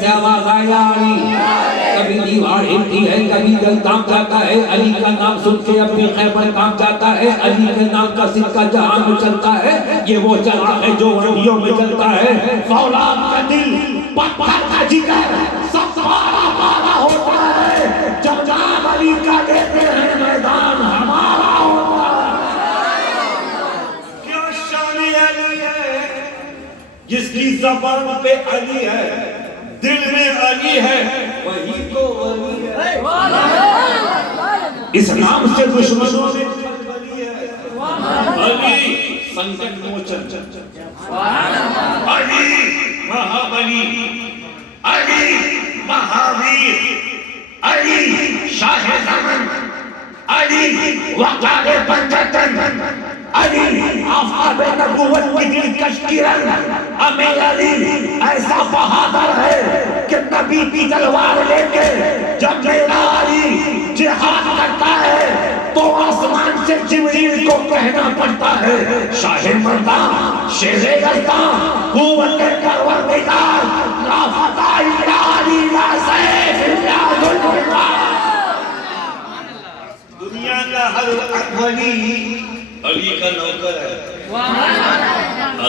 سے آواز آیا علی. کبھی دیوار ہلتی ہے, کبھی دل کام جاتا ہے, علی کا نام سن کے اپنی خیبر کام جاتا ہے. علی کے نام کا سکہ جہاں میں چلتا ہے, یہ وہ چراغ ہے جو وادیوں میں چلتا ہے. فولاد کا دل, پتھر کا جگر, سب پارا پارا ہوتا ہے جب جناب علی کا دیتے ہیں میدان ہمارا ہوتا ہے. کیا شان علی ہے جس کی زبان پہ علی ہے, دل میں علی ہے, وہی تو علی ہے. اس نام سے دشمنوں نے علی سنکٹ موچن, علی مہابلی, علی مہاویر, علی شاہ زمن, علی وقار پنجتن, علی آفتاب نبوت کی دلکش کرن. ہمیں علی ایسا بہادر ہے کہ نبی کی تلوار لے کے جب میرا علی جہاد کرتا ہے تو آسمان سے جبریل کو کہنا پڑتا ہے, شاہ مردان شیر یزدان قوت پروردگار, لا فتح الا علی, لا سیف الا ذو الفقار. دنیا کا ہر ولی علی کا نوکر ہے.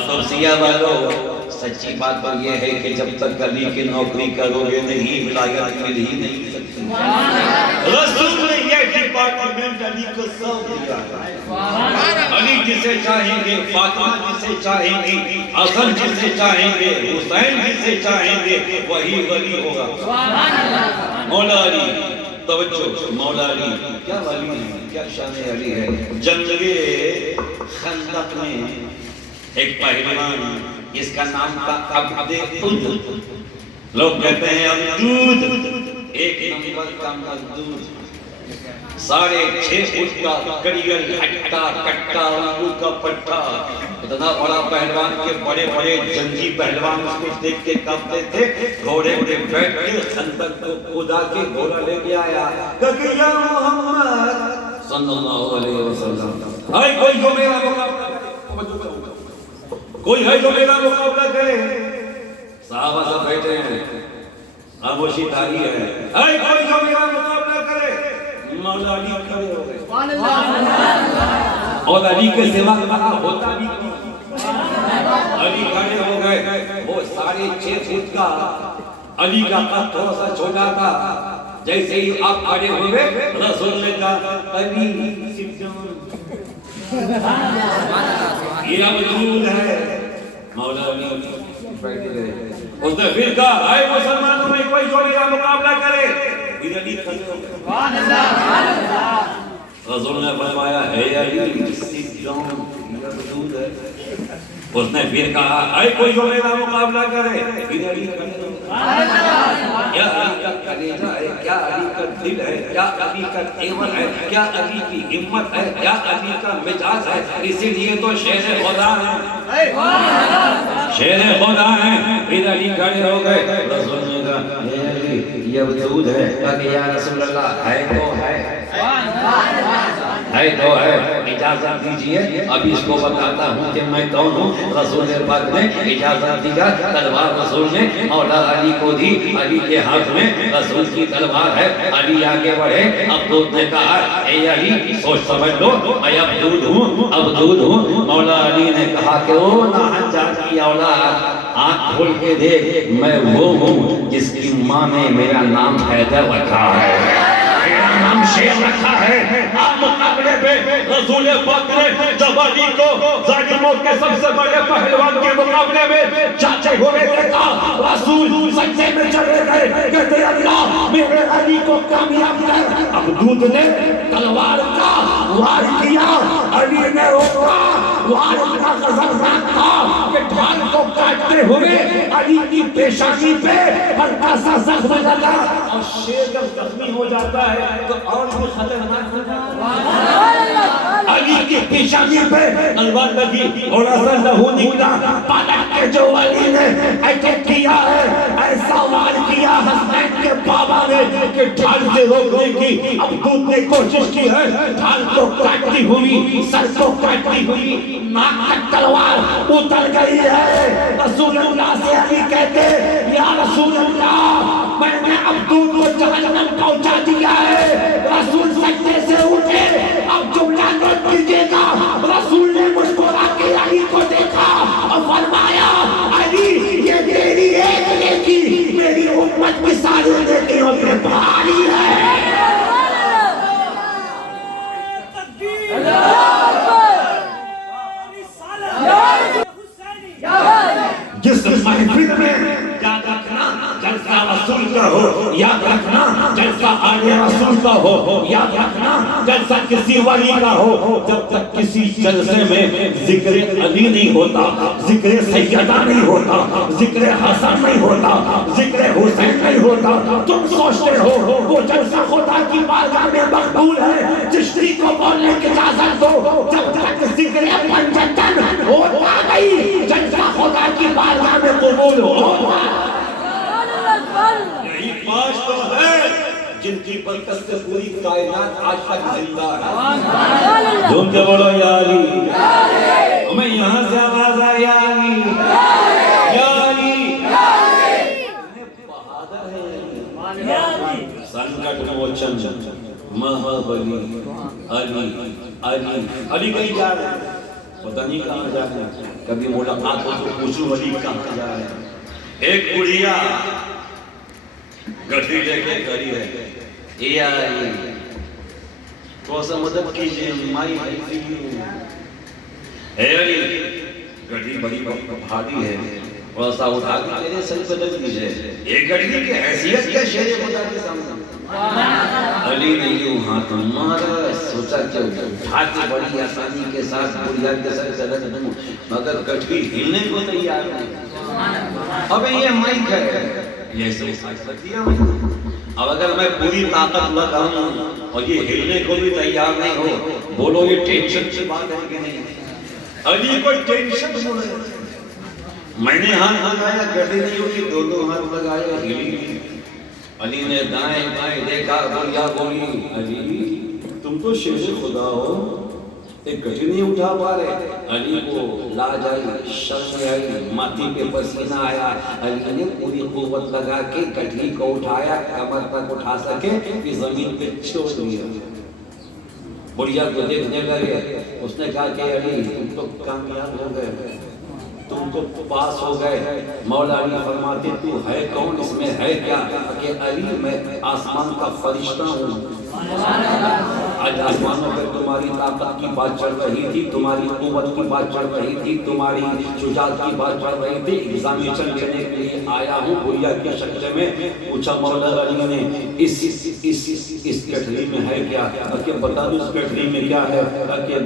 تو سیاہ والو, سچی بات تو یہ ہے کہ جب تک علی کی نوکری کرو گے نہیں, ولایت مل ہی نہیں سکتی. رسول نے یہ ڈپارٹمنٹ علی کو سونپ دیا. علی جسے چاہیں گے, فاطمہ جسے چاہیں گے, حسن جسے چاہیں گے, حسین جسے چاہیں گے, وہی ولی ہوگا. مولا علی, توجہ, مولا علی کیا ولی ہے, کیا شان علی ہے. جنگ خندق میں ایک پہلوان جس کا نام تھا عبد الدود, لوگ کہتے ہیں عبدود, ایک نمبر کا مزدور, 6.5 فٹ کا کڑیل, ہٹا کٹا, انگو کا پٹھا, اتنا بڑا پہلوان کے بڑے بڑے جنگی پہلوان اس کو دیکھ کے کانپتے تھے. گھوڑے پہ بیٹھ کے خندق کو کھدا کے گھوڑا لے کے آیا, کہ یا محمد صلی اللہ علیہ وسلم, اے کوئی جو میرا مقابلہ کرے, کوئی ہے جو میرا مقابلہ کرے. صحابہ سب بیٹھے ہیں, خاموشی تاری ہے. اے کوئی جو میرا مقابلہ کرے. مولا علی کھڑے ہو گئے, اور علی کے سوا کہا ہوتا بھی علی کھڑے ہو گئے. وہ 6.5 فٹ کا, علی کا قد تھوڑا سا چھوٹا تھا. جیسے ہی آپ کھڑے ہوئے, رسول نے کہا علی سجدان, یہ عبدود ہے. مولا علی بیٹھ گئے. اس نے پھر کہا, اے مسلمانوں میں کوئی جو میرا مقابلہ کرے. پھر علی کھڑے ہو گئے. رسول نے فرمایا, ہے علی سجدان, یہ عبدود ہے. اس نے پھر کہا, اے کوئی جو میرا مقابلہ کرے. پھر علی کھڑے ہو گئے. کیا علی کا کلیجہ ہے, کیا علی کا دل ہے, کیا علی کا تیور ہے, کیا علی کی ہمت ہے, کیا علی کا مزاج ہے. اسی لیے تو شیر خدا ہے, شیر خدا ہے. پھر علی کھڑے ہو گئے. رسول نے کہا, اے علی یہ وجود ہے. کہ یا رسول اللہ, ہے تو ہے, ہے تو ہے, اجازت دیجئے ابھی اس کو بتاتا ہوں کہ میں کون ہوں. رسول پاک نے اجازت دیا, تلوار رسول نے مولا علی کو دی. علی کے ہاتھ میں رسول کی تلوار ہے. علی آگے بڑھے. عبدود نے کہا, اے علی سوچ سمجھ لو, میں عبدود ہوں, عبدود ہوں. مولا علی نے کہا کہ او ناحجات کی اولاد, آنکھ کھول کے دیکھ, میں وہ ہوں جس کی ماں نے میرا نام حیدر رکھا ہے, میرا نام شیر رکھا ہے. آپ مقابلے پہ رسول پاک نے جب علی کو ظالموں کے سب سے بڑے پہلوان کے مقابلے میں چاچے ہوئے دیکھا, رسول سجدے میں چلے گئے, کہتے اللہ میرے علی کو کامیاب کر. عبدود نے تلوار کا وار کیا, علی نے روکا. وار کا غضبناک تھا کہ ڈھال کو کاٹتے ہوئے علی کی پیشانی پہ ہلکا سا زخم لگا, اور شیر جب زخمی ہو جاتا ہے تو اور بھی خطرناک ہوتا ہے. علی کی پیشانی پہ تلوار لگی, تھوڑا سا لہو نکلا. پلٹ کے جو علی نے اٹیک کیا ہے, ایسا وار کیا حسین کے بابا نے کہ ڈھال سے روکنے کی عبدود نے کوشش کی ہے. ڈھال کو کاٹتی ہوئی, سر کو کاٹتی ہوئی, ناک تک تلوار اتر گئی ہے. رسول اللہ سے علی کہتے یا رسول اللہ میں نے اب دودھ کو جہنم پہنچا دیا ہے. رسول سجدے سے اٹھے, اب جملہ نوٹ کیجئے گا, رسول نے مسکرا کے علی کو دیکھا اور فرمایا علی یہ تیری ایک نیکی میری امت کی ساری نیکیوں پہ بھاری ہے. جس محفل میں یاد رکھنا جلسہ رسول کا ہو, یاد رکھنا جلسہ آل رسول کا ہو, یاد رکھنا جلسہ کسی ولی کا ہو, جب تک کسی جلسے میں ذکر علی نہیں ہوتا, ذکر سیدہ نہیں ہوتا, ذکر حسن نہیں ہوتا, ذکر حسین نہیں ہوتا, تم سوچتے ہو وہ جلسہ خدا کی بارگاہ میں مقبول ہے. چشتی کو بولنے کی اجازت دو, جب تک ذکر پنجتن ہوتا نہیں جلسہ خدا کی بارگاہ میں قبول ہوگا. یہی پانچ تو ہے جن کی برکت سے پوری کائنات آج تک زندہ ہے. جھوم کے بولو یا علی, ہمیں یہاں سے آواز آئی یا علی, یا علی, سنکٹ موچن مہابلی علی علی علی کہیں جا رہے ہیں, پتہ نہیں کہاں جا رہے ہیں. کبھی ملاقات ہو تو پوچھو علی کہاں جا رہے ہیں. ایک بڑھیا گٹھی لے کے کھڑی ہے, اے علی تھوڑا سا مدد کیجئے, مائی اے علی گٹھی بڑی بھاری ہے, تھوڑا سا اٹھا کے میرے سر پہ رکھ دیجئے. ایک گٹھی کی حیثیت کیا شیر خدا کے سامنے. علی نے یوں ہاتھ مارا, سوچا کہ ہاتھ بڑی آسانی کے ساتھ بڑھیا کے سر پہ رکھ دوں, مگر گٹھی ہلنے کو تیار نہیں. اب یہ مائک ہے, یہ سب سکھ دیا میں. اب اگر میں پوری طاقت لگاؤں اور یہ ہلنے کو بھی تیار نہیں ہو, بولو یہ ٹینشن کی بات ہے کہ نہیں. علی کو ٹینشن ہو رہا ہے. میں نے ہاتھ لگایا, گٹھی نہیں اٹھی, دونوں ہاتھ لگایا, ہلی. علی نے دائیں بائیں دیکھا, بولیا بولی علی تم تو شیر خدا ہو, ایک گٹھی نہیں اٹھا پا رہے. علی کو لاج آئی, شرم آئی, ماتھی پہ پسینہ آیا. علی نے پوری قوت لگا کے گٹھی کو اٹھایا, کمر تک اٹھا سکے پھر زمین پہ چھوڑ دیا. بڑھیا کو دیکھنے لگے, اس نے کہا کہ علی تم تو کامیاب ہو گئے, تم تو پاس ہو گئے. مولا علی فرماتے تو ہے کون, اس میں ہے کیا؟ کہ علی میں آسمان کا فرشتہ ہوں. آج آسمانوں پر تمہاری طاقت کی بات چل رہی تھی, تمہاری قوت کی بات چل رہی تھی, تمہاری شجاعت کی بات چل رہی تھی. ایگزامینیشن لینے کے لیے آیا ہوں بڑھیا کے شکل میں. پوچھا مولا علی نے اس گٹھلی میں ہے کیا؟ کہ بتا دو اس گٹھلی میں کیا ہے. کہ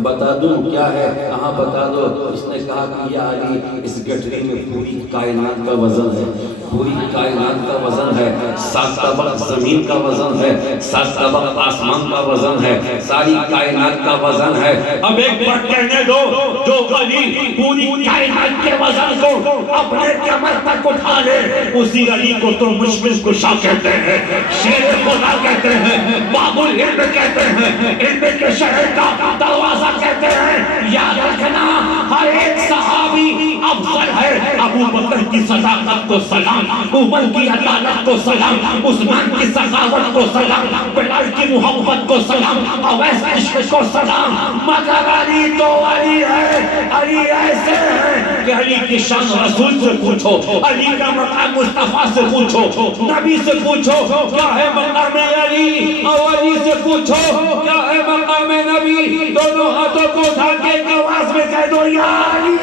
بتا دو کیا ہے, کہاں بتا دو. اس نے کہا کہ یا علی اس گٹھلی میں پوری کائنات کا وزن ہے, پوری کائنات کا وزن ہے, 7 طبق زمین کا وزن ہے, 7 طبق آسمان کا وزن ہے, ساری کائنات کا وزن ہے. اب ایک بات کہنے دو, جو علی پوری کائنات کے وزن کو اپنے کمر تک اٹھا لے, اسی علی کو تو مشکل کشا کہتے ہیں, شیر خدا کہتے ہیں, باب العلم کہتے ہیں, علم کے شہر کا دروازہ کہتے ہیں. یاد رکھنا ہر ایک صحابی افضل ہے. ابو بکر کی صداقت کو سلام, عمر کی عدالت کو سلام, عثمان کی سخاوت کو سلام, بلال کی محبت کو سلام, اویس عشق کو سلام. مگر علی تو علی ہے, علی ایسے ہیں کہ علی کی شان رسول سے پوچھو, علی کا مقام مصطفیٰ سے پوچھو, نبی سے پوچھو کیا ہے مقام علی, اور علی سے پوچھو کیا ہے مقام نبی. دونوں ہاتھوں کو اٹھا کے ایک آواز میں کہہ دو یا علی,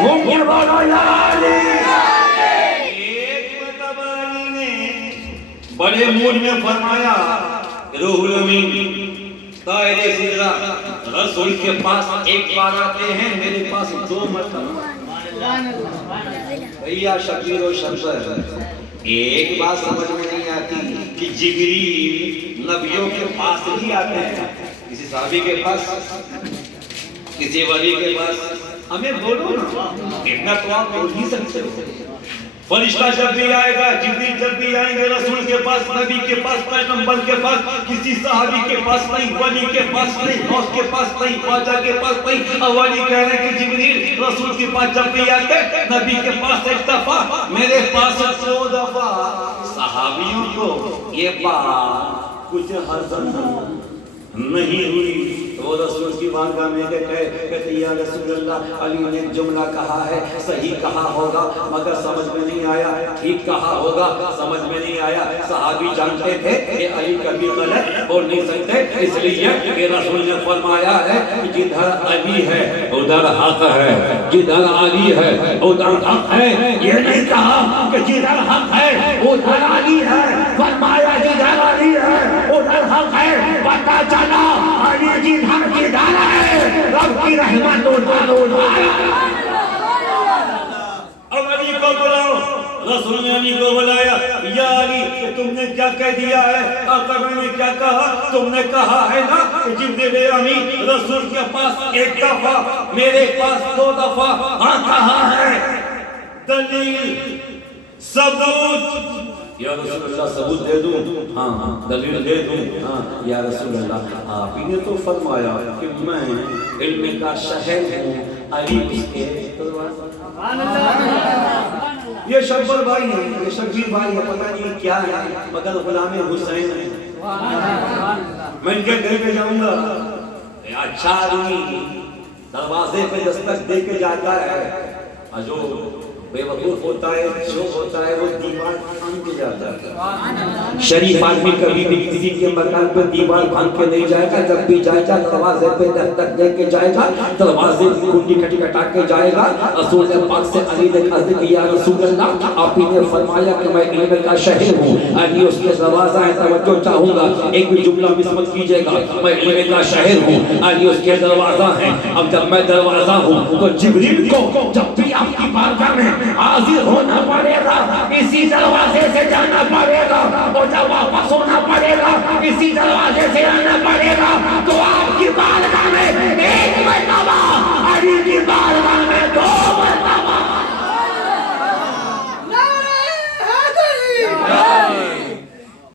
جھوم کے بولو یا علی. ایک مرتبہ علی نے بڑے موڈ میں فرمایا, روح الامین طاہر زرہ رسول کے پاس ایک بار آتے ہیں, میرے پاس 2 مرتبہ. بھیا شبیر و شبر, ایک بات سمجھ میں نہیں آتی کہ جبریل نبیوں کے پاس ہی آتے ہیں, کسی صحابی کے پاس, کسی ولی کے پاس. ہمیں بولو نا, اتنا تو آپ بول ہی سکتے ہو. فرشتہ جب بھی آئے گا، جبریل جب بھی آئیں گے رسول کے پاس، نبی کے پاس، پیغمبر کے پاس، کسی صحابی کے پاس نہیں، ولی کے پاس نہیں، غوث کے پاس نہیں، خواجہ کے پاس نہیں، ولی کہہ رہے کہ جبریل رسول کے پاس جب بھی آتے، نبی کے پاس ایک دفعہ، میرے پاس 100 دفعہ، صحابیوں کو یہ بات کچھ ہضم نہیں ہوئی، وہ رسول کی بارگاہ میں کہتے یا رسول اللہ، علی نے ایک جملہ کہا ہے، صحیح کہا ہوگا مگر سمجھ میں نہیں آیا، ٹھیک کہا ہوگا سمجھ میں نہیں آیا۔ صحابی جانتے تھے کہ علی کبھی غلط بول نہیں سکتے، اس لیے کہ رسول نے فرمایا ہے کہ جدھر علی ہے ادھر حق ہے، جدھر علی ہے ادھر حق ہے، یہ نہیں کہا کہ جدھر حق ہے ادھر علی ہے، فرمایا جدھر علی ہے ادھر حق ہے، پتہ چلا علی جدھر ہے رب کی رحمت اب علی کو بلاؤ، رسول نے علی کو بلایا، یا علی کہ تم نے کیا کہہ دیا ہے؟ آقا میں نے کیا کہا؟ تم نے کہا ہے نا کہ جبریل امین رسول کے پاس ایک دفعہ، میرے پاس 2 دفعہ، ہاں کہا ہے، دلیل ثبوت، یا رسول اللہ ثبوت دے دوں؟ ہاں دلیل دے دوں؟ ہاں یا رسول اللہ آپ ہی نے تو فرمایا کہ میں علم کا شہر ہوں، علی اس کے یہ شکبر بھائی ہے، یہ شکبیر بھائی ہے، پتہ نہیں کیا ہے مگر غلام حسین ہے، میں ان کے گھر پہ جاؤں گا، اچھا آدمی دروازے پہ دستک دے کے جاتا ہے، جو بے وقوف ہوتا ہے، شوق ہوتا ہے، وہ دیوار پھان کے جاتا ہے۔ شریف آدمی کبھی بھی کسی کے مکان پر دیوار پھان کے نہیں جائے گا، جب بھی جائے گا دروازے پہ دستک دے کے جائے گا، دروازے کی کنڈی کھٹکھٹا کے جائے گا۔ رسول پاک سے علی نے عرض کیا رسول اللہ آپ ہی نے فرمایا کہ میں علم کا شہر ہوں، علی اس کے دروازہ ہے، توجہ چاہوں گا، ایک بھی جملہ مس مت کیجئے گا، میں علم کا شہر ہوں، علی اس کے دروازہ ہے۔ اب جب میں دروازہ ہوں تو جبریل کو جب بھی آپ کی بارگاہ میں حاضر ہونا پڑے گا، اسی دروازے سے جانا پڑے گا، اور جب واپس ہونا پڑے گا اسی دروازے سے آنا پڑے گا۔